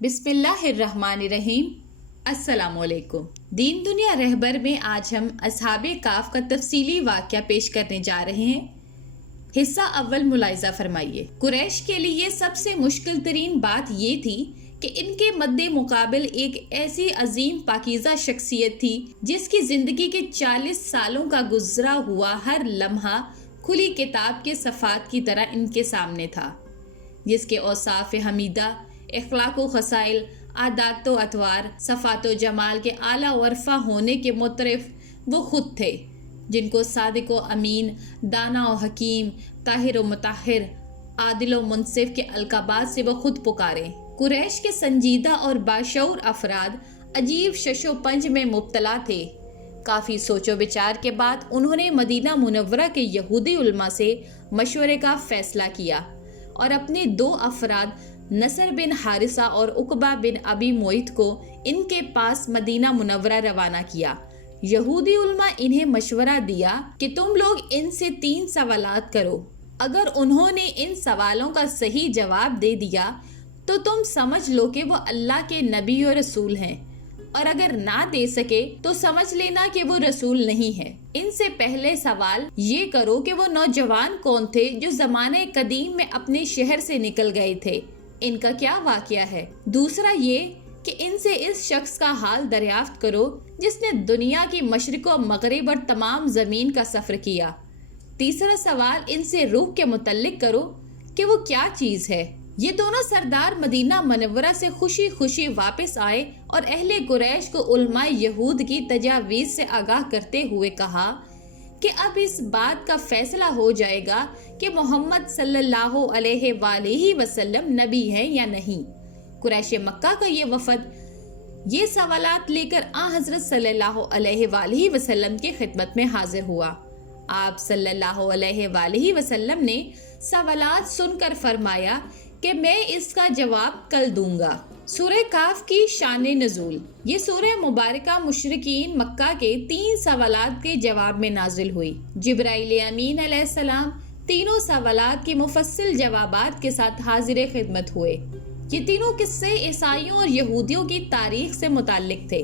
بسم اللہ الرحمن الرحیم۔ السلام علیکم۔ دین دنیا رہبر میں آج ہم اصحاب کاف کا تفصیلی واقعہ پیش کرنے جا رہے ہیں۔ حصہ اول ملاحظہ فرمائیے۔ قریش کے لیے سب سے مشکل ترین بات یہ تھی کہ ان کے مد مقابل ایک ایسی عظیم پاکیزہ شخصیت تھی جس کی زندگی کے 40 سالوں کا گزرا ہوا ہر لمحہ کھلی کتاب کے صفحات کی طرح ان کے سامنے تھا، جس کے اوصاف حمیدہ، اخلاق و خصائل، عادات و اطوار، صفات و جمال کے اعلیٰ ورفا ہونے کے مترف وہ خود تھے، جن کو صادق و امین، دانا و حکیم، طاہر و مطہر، عادل و منصف کے القابات سے وہ خود پکارے۔ قریش کے سنجیدہ اور باشعور افراد عجیب شش و پنج میں مبتلا تھے۔ کافی سوچ و بچار کے بعد انہوں نے مدینہ منورہ کے یہودی علماء سے مشورے کا فیصلہ کیا اور اپنے 2 افراد نصر بن حارثہ اور عقبہ بن ابی معیط کو ان کے پاس مدینہ منورہ روانہ کیا۔ یہودی علماء انہیں مشورہ دیا کہ تم لوگ ان سے 3 سوالات کرو۔ اگر انہوں نے ان سوالوں کا صحیح جواب دے دیا تو تم سمجھ لو کہ وہ اللہ کے نبی و رسول ہیں، اور اگر نہ دے سکے تو سمجھ لینا کہ وہ رسول نہیں ہے۔ ان سے پہلے سوال یہ کرو کہ وہ نوجوان کون تھے جو زمانے قدیم میں اپنے شہر سے نکل گئے تھے، ان کا کیا واقعہ ہے۔ دوسرا یہ کہ ان سے اس شخص کا حال دریافت کرو جس نے دنیا کی مشرق و مغرب اور تمام زمین کا سفر کیا۔ تیسرا سوال ان سے روح کے متعلق کرو کہ وہ کیا چیز ہے۔ یہ دونوں سردار مدینہ منورہ سے خوشی خوشی واپس آئے اور اہل قریش کو علماء یہود کی تجاویز سے آگاہ کرتے ہوئے کہا کہ اب اس بات کا فیصلہ ہو جائے گا کہ محمد صلی اللہ علیہ وآلہ وسلم نبی ہیں یا نہیں۔ قریش مکہ کا یہ وفد یہ سوالات لے کر حضرت صلی اللہ علیہ وآلہ وسلم کی خدمت میں حاضر ہوا۔ آپ صلی اللہ علیہ وآلہ وسلم نے سوالات سن کر فرمایا کہ میں اس کا جواب کل دوں گا۔ سورہ کاف کی شان نزول۔ یہ سورہ مبارکہ مشرکین مکہ کے 3 سوالات کے جواب میں نازل ہوئی۔ جبرائیل امین علیہ السلام تینوں سوالات کے مفصل جوابات کے ساتھ حاضر خدمت ہوئے۔ یہ تینوں قصے عیسائیوں اور یہودیوں کی تاریخ سے متعلق تھے۔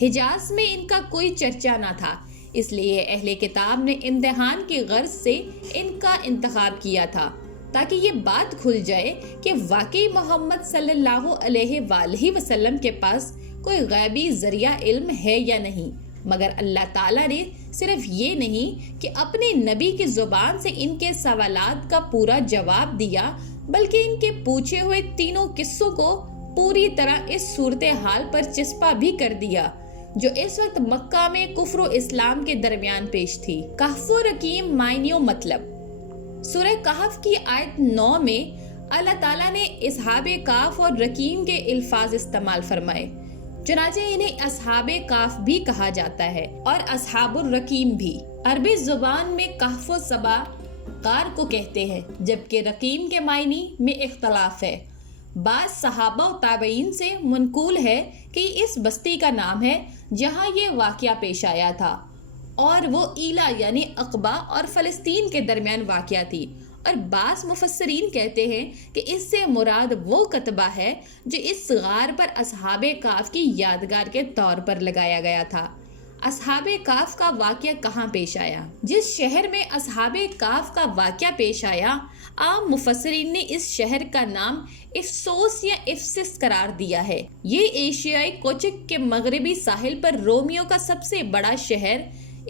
حجاز میں ان کا کوئی چرچا نہ تھا، اس لیے اہل کتاب نے امتحان کی غرض سے ان کا انتخاب کیا تھا تاکہ یہ بات کھل جائے کہ واقعی محمد صلی اللہ علیہ وآلہ وسلم کے پاس کوئی غیبی ذریعہ علم ہے یا نہیں۔ مگر اللہ تعالیٰ نے صرف یہ نہیں کہ اپنے نبی کی زبان سے ان کے سوالات کا پورا جواب دیا، بلکہ ان کے پوچھے ہوئے تینوں قصوں کو پوری طرح اس صورتحال پر چسپاں بھی کر دیا جو اس وقت مکہ میں کفر و اسلام کے درمیان پیش تھی۔ کہف و رقیم معنی و مطلب۔ سورہ کہف کی آیت 9 میں اللہ تعالیٰ نے اصحاب کاف اور رقیم کے الفاظ استعمال فرمائے، چنانچہ انہیں اصحاب کاف بھی کہا جاتا ہے اور اصحاب الرقیم بھی۔ عربی زبان میں کہف و سبا غار کو کہتے ہیں، جبکہ رقیم کے معنی میں اختلاف ہے۔ بعض صحابہ و تابعین سے منقول ہے کہ اس بستی کا نام ہے جہاں یہ واقعہ پیش آیا تھا، اور وہ ایلا یعنی عقبہ اور فلسطین کے درمیان واقعہ تھی، اور بعض مفسرین کہتے ہیں کہ اس سے مراد وہ کتبہ ہے جو اس غار پر اصحاب کاف کی یادگار کے طور پر لگایا گیا تھا۔ اصحاب کاف کا واقعہ کہاں پیش آیا؟ جس شہر میں اصحاب کاف کا واقعہ پیش آیا، عام مفسرین نے اس شہر کا نام افسوس یا افسس قرار دیا ہے۔ یہ ایشیائی کوچک کے مغربی ساحل پر رومیوں کا سب سے بڑا شہر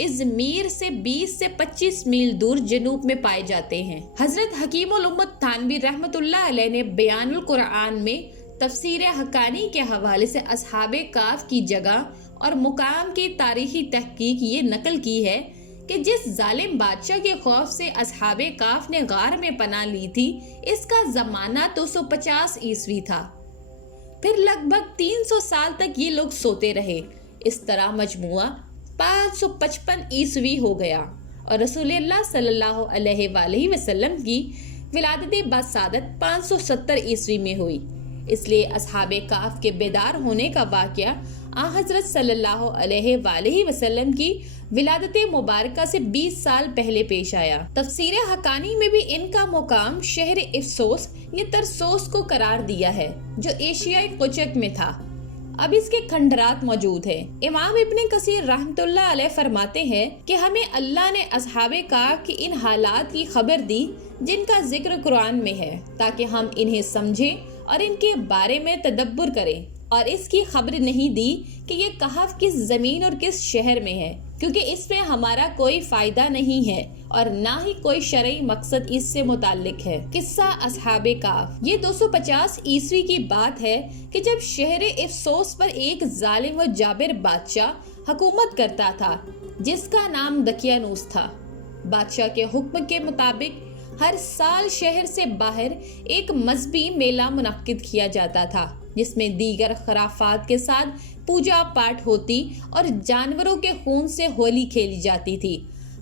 ازمیر سے 20 سے 25 میل دور جنوب میں پائے جاتے ہیں۔ حضرت حکیم الامت تھانوی رحمۃ اللہ علیہ نے بیان القرآن میں تفسیر حقانی کے حوالے سے اصحاب کاف کی جگہ اور مقام کی تاریخی تحقیق یہ نقل کی ہے کہ جس ظالم بادشاہ کے خوف سے اصحاب کاف نے غار میں پناہ لی تھی، اس کا زمانہ 250 عیسوی تھا۔ پھر لگ بھگ 300 سال تک یہ لوگ سوتے رہے۔ اس طرح مجموعہ 555 عیسوی ہو گیا اور رسول اللہ صلی اللہ علیہ وآلہ وسلم کی ولادت بسعادت 570 عیسوی میں ہوئی۔ اس لیے اصحاب کہف کے بیدار ہونے کا واقعہ حضرت صلی اللہ علیہ وآلہ وسلم کی ولادت مبارکہ سے 20 سال پہلے پیش آیا۔ تفسیر حقانی میں بھی ان کا مقام شہر افسوس یا ترسوس کو قرار دیا ہے جو ایشیائی قچک میں تھا۔ اب اس کے کھنڈرات موجود ہیں۔ امام ابن کثیر رحمۃ اللہ علیہ فرماتے ہیں کہ ہمیں اللہ نے اصحاب کہف کی ان حالات کی خبر دی جن کا ذکر قرآن میں ہے تاکہ ہم انہیں سمجھیں اور ان کے بارے میں تدبر کریں، اور اس کی خبر نہیں دی کہ یہ کہف کس زمین اور کس شہر میں ہے، کیونکہ اس میں ہمارا کوئی فائدہ نہیں ہے اور نہ ہی کوئی شرعی مقصد اس سے متعلق ہے۔ قصہ اصحاب کہف۔ یہ 250 عیسوی کی بات ہے کہ جب شہر افسوس پر ایک ظالم و جابر بادشاہ حکومت کرتا تھا جس کا نام دقیانوس تھا۔ بادشاہ کے حکم کے مطابق ہر سال شہر سے باہر ایک مذہبی میلہ منعقد کیا جاتا تھا جس میں دیگر خرافات کے ساتھ پوجا پاٹ ہوتی اور جانوروں کے خون سے ہولی کھیلی جاتی تھی۔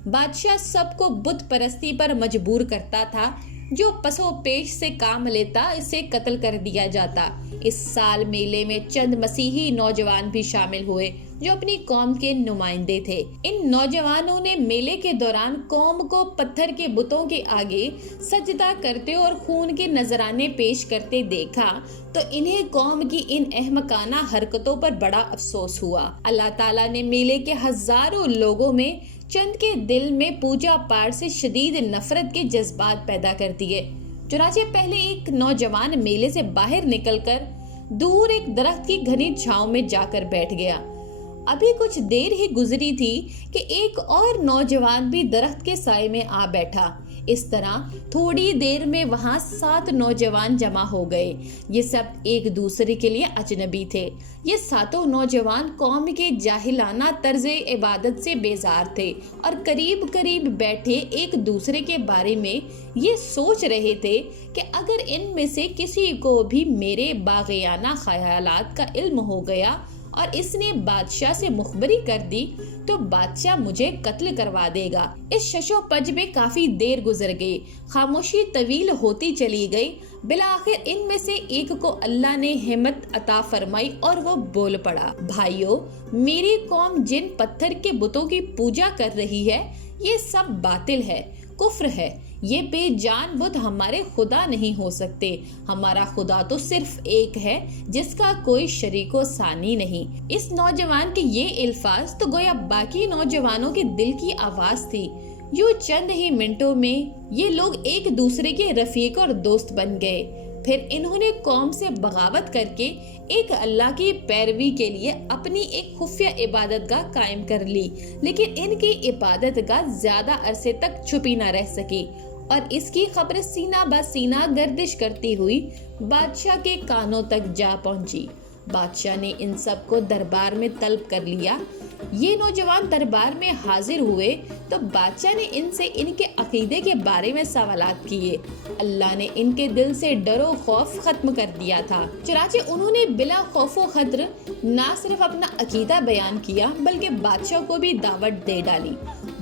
بادشاہ سب کو بت پرستی پر مجبور کرتا تھا، جو پسو پیش سے کام لیتا اسے قتل کر دیا جاتا۔ اس سال میلے میں چند مسیحی نوجوان بھی شامل ہوئے جو اپنی قوم کے نمائندے تھے۔ ان نوجوانوں نے میلے کے دوران قوم کو پتھر کے بتوں کے آگے سجدہ کرتے اور خون کے نذرانے پیش کرتے دیکھا تو انہیں قوم کی ان احمقانہ حرکتوں پر بڑا افسوس ہوا۔ اللہ تعالیٰ نے میلے کے ہزاروں لوگوں میں چند کے دل میں پوجا پاٹ سے شدید نفرت کے جذبات پیدا کر دیے۔ چنانچہ پہلے ایک نوجوان میلے سے باہر نکل کر دور ایک درخت کی گھنی چھاؤں میں جا کر بیٹھ گیا۔ ابھی کچھ دیر ہی گزری تھی کہ ایک اور نوجوان بھی درخت کے سائے میں آ بیٹھا۔ اس طرح تھوڑی دیر میں وہاں 7 نوجوان جمع ہو گئے۔ یہ سب ایک دوسرے کے لیے اجنبی تھے۔ یہ 7 نوجوان قوم کے جاہلانہ طرز عبادت سے بیزار تھے اور قریب قریب بیٹھے ایک دوسرے کے بارے میں یہ سوچ رہے تھے کہ اگر ان میں سے کسی کو بھی میرے باغیانہ خیالات کا علم ہو گیا اور اس نے بادشاہ سے مخبری کر دی تو بادشاہ مجھے قتل کروا دے گا۔ اس ششو پج میں کافی دیر گزر گئی، خاموشی طویل ہوتی چلی گئی۔ بالآخر ان میں سے ایک کو اللہ نے ہمت عطا فرمائی اور وہ بول پڑا، بھائیو، میری قوم جن پتھر کے بتوں کی پوجا کر رہی ہے یہ سب باطل ہے، کفر ہے۔ یہ بے جان بت ہمارے خدا نہیں ہو سکتے۔ ہمارا خدا تو صرف ایک ہے جس کا کوئی شریک و ثانی نہیں۔ اس نوجوان کے یہ الفاظ تو گویا باقی نوجوانوں کے دل کی آواز تھی۔ یوں چند ہی منٹوں میں یہ لوگ ایک دوسرے کے رفیق اور دوست بن گئے۔ پھر انہوں نے قوم سے بغاوت کر کے ایک اللہ کی پیروی کے لیے اپنی ایک خفیہ عبادت گاہ قائم کر لی، لیکن ان کی عبادت گاہ زیادہ عرصے تک چھپی نہ رہ سکی اور اس کی خبر سینہ بہ سینہ گردش کرتی ہوئی بادشاہ کے کانوں تک جا پہنچی۔ بادشاہ نے ان سب کو دربار میں طلب کر لیا۔ یہ نوجوان دربار میں حاضر ہوئے تو بادشاہ نے ان سے ان کے عقیدے کے بارے میں سوالات کیے۔ اللہ نے ان کے دل سے ڈر و خوف ختم کر دیا تھا، چنانچہ انہوں نے بلا خوف و خطر نہ صرف اپنا عقیدہ بیان کیا بلکہ بادشاہ کو بھی دعوت دے ڈالی۔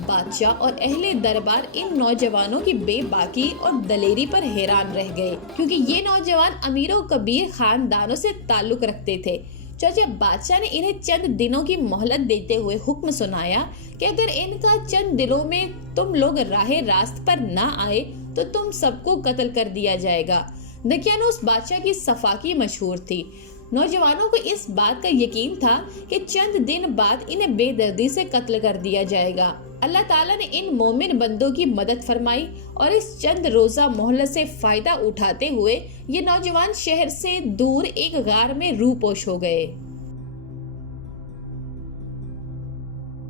بادشاہ اور اہل دربار ان نوجوانوں کی بے باکی اور دلیری پر حیران رہ گئے، کیونکہ یہ نوجوان امیر و کبیر خاندانوں سے تعلق رکھتے تھے۔ چنانچہ بادشاہ نے انہیں چند دنوں کی مہلت دیتے ہوئے حکم سنایا کہ اگر ان کا چند دنوں میں تم لوگ راہ راست پر نہ آئے تو تم سب کو قتل کر دیا جائے گا۔ دقیانوس بادشاہ کی صفاقی مشہور تھی۔ نوجوانوں کو اس بات کا یقین تھا کہ چند دن بعد انہیں بے دردی سے قتل کر دیا جائے گا۔ اللہ تعالیٰ نے ان مومن بندوں کی مدد فرمائی اور اس چند روزہ مہلت سے فائدہ اٹھاتے ہوئے یہ نوجوان شہر سے دور ایک غار میں روح پوش ہو گئے۔